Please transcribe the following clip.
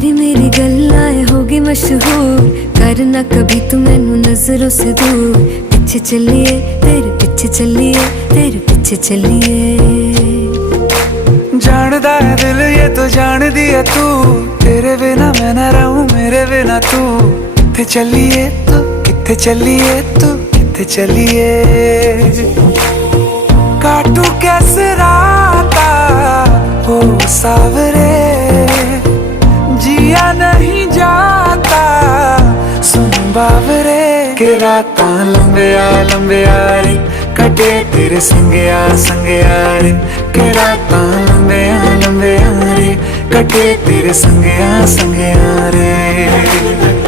तेरी मेरी गल्लाएं होगी मशहूर, करना कभी तू मैनू नजरों से दूर। पीछे चलिए तेरे पीछे चलिए, तेरे पीछे चलिए। जानदा है दिल ये तो जान दिया तू, तेरे बिना मैं ना रहूं मेरे बिना तू। किथे चलिए तू, किथे चलिए तू, किथे चलिए। काटू कैसे राता हो सावरे, जिया नहीं जाता सुन बावरे। के राता लंबिया लंबिया रे, कटे तेरे संगया संगया रे। के राता लंबिया लंबिया रे, कटे तेरे संगया संगया रे।